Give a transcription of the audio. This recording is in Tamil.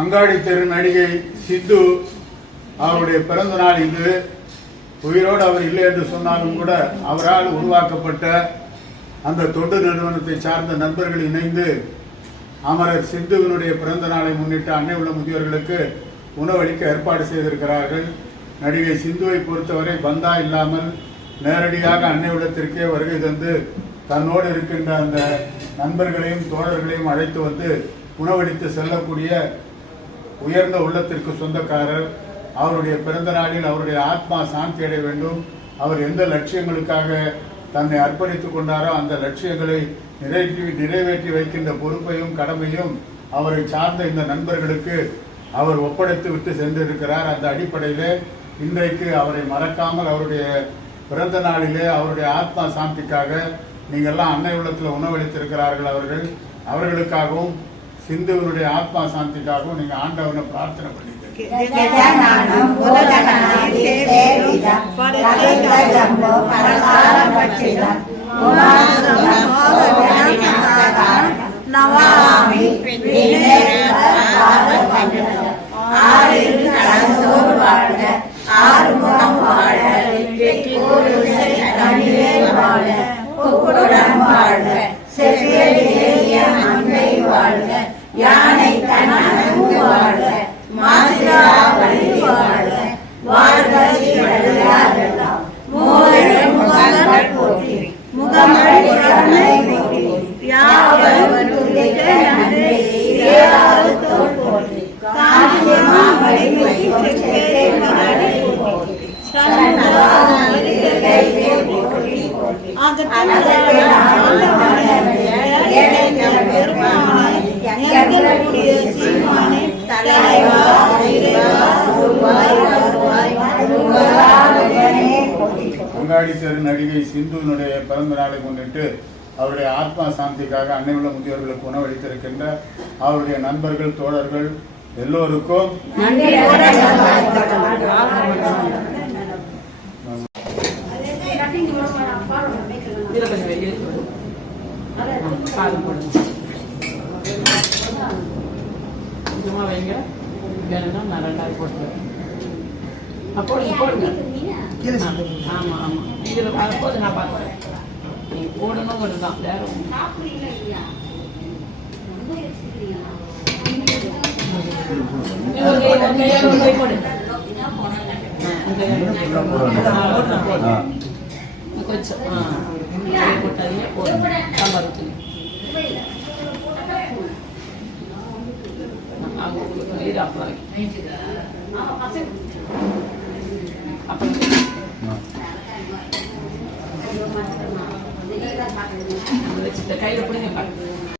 அங்காடி தெரு நடிகை சித்து அவருடைய பிறந்த நாள் இன்று. உயிரோடு அவர் இல்லை என்று சொன்னாலும் கூட அவரால் உருவாக்கப்பட்ட அந்த தொண்டு நிறுவனத்தை சார்ந்த நண்பர்கள் இணைந்து அமரர் சித்துவினுடைய பிறந்த நாளை முன்னிட்டு அன்னை உள்ள முதியோர்களுக்கு உணவளிக்க ஏற்பாடு செய்திருக்கிறார்கள். நடிகை சிந்துவை பொறுத்தவரை பந்தா இல்லாமல் நேரடியாக அன்னை உள்ளத்திற்கே வருகை தந்து தன்னோடு இருக்கின்ற அந்த நண்பர்களையும் தோழர்களையும் அழைத்து வந்து உணவளித்து செல்லக்கூடிய உயர்ந்த உள்ளத்திற்கு சொந்தக்காரர். அவருடைய பிறந்த நாளில் அவருடைய ஆத்மா சாந்தி அடைய வேண்டும். அவர் எந்த லட்சியங்களுக்காக தன்னை அர்ப்பணித்துக் கொண்டாரோ அந்த லட்சியங்களை நிறைவேற்றி வைக்கின்ற பொறுப்பையும் கடமையும் அவரை சார்ந்த இந்த நண்பர்களுக்கு அவர் ஒப்படைத்து விட்டு சென்றிருக்கிறார். அந்த அடிப்படையிலே இன்றைக்கு அவரை மறக்காமல் அவருடைய பிறந்த நாளிலே அவருடைய ஆத்மா சாந்திக்காக நீங்கள்லாம் அன்னை உள்ளத்தில் உணவளித்திருக்கிறார்கள். அவர்களுக்காகவும் சிந்துவனுடைய ஆத்மா சாந்திக்காகவும் நீங்க ஆண்டவனை பிரார்த்தனை பண்ணிக்க. யானை தனது வாழ்க மாசிராவளி வாழ்க வாழ்க சீரடியாரெல்லாம் மூவரும் முகங்கள் போற்றி முகமழை கருணை போற்றி யாவரும் துதிக்க நன்றி ஏழாவது தோல் போற்றி காஞ்சி மாமலை செக்கே மகளை போற்றி சரணாகதி போற்றி அங்காடி தெரு நடிகை சிந்துவினுடைய பிறந்த நாளை முன்னிட்டு அவருடைய ஆத்மா சாந்திக்காக அன்னை உள்ள முதியோர்களுக்கு உணவளித்திருக்கின்ற அவருடைய நண்பர்கள் தோழர்கள் எல்லோருக்கும் கொஞ்சமா வைங்க. வேணும்னா நான் 2 போட்டுக்கிறேன். போடுங்க. ஆமா ஆமா இதுல வரும்போது நான் பார்க்குறேன். நீ போடணும் மட்டும்தான் வேற கொஞ்சம் போட்டாதீங்க. போடுங்க சாம்பார் ஊற்றி இது அப்புறம் கையில பிடிங்க.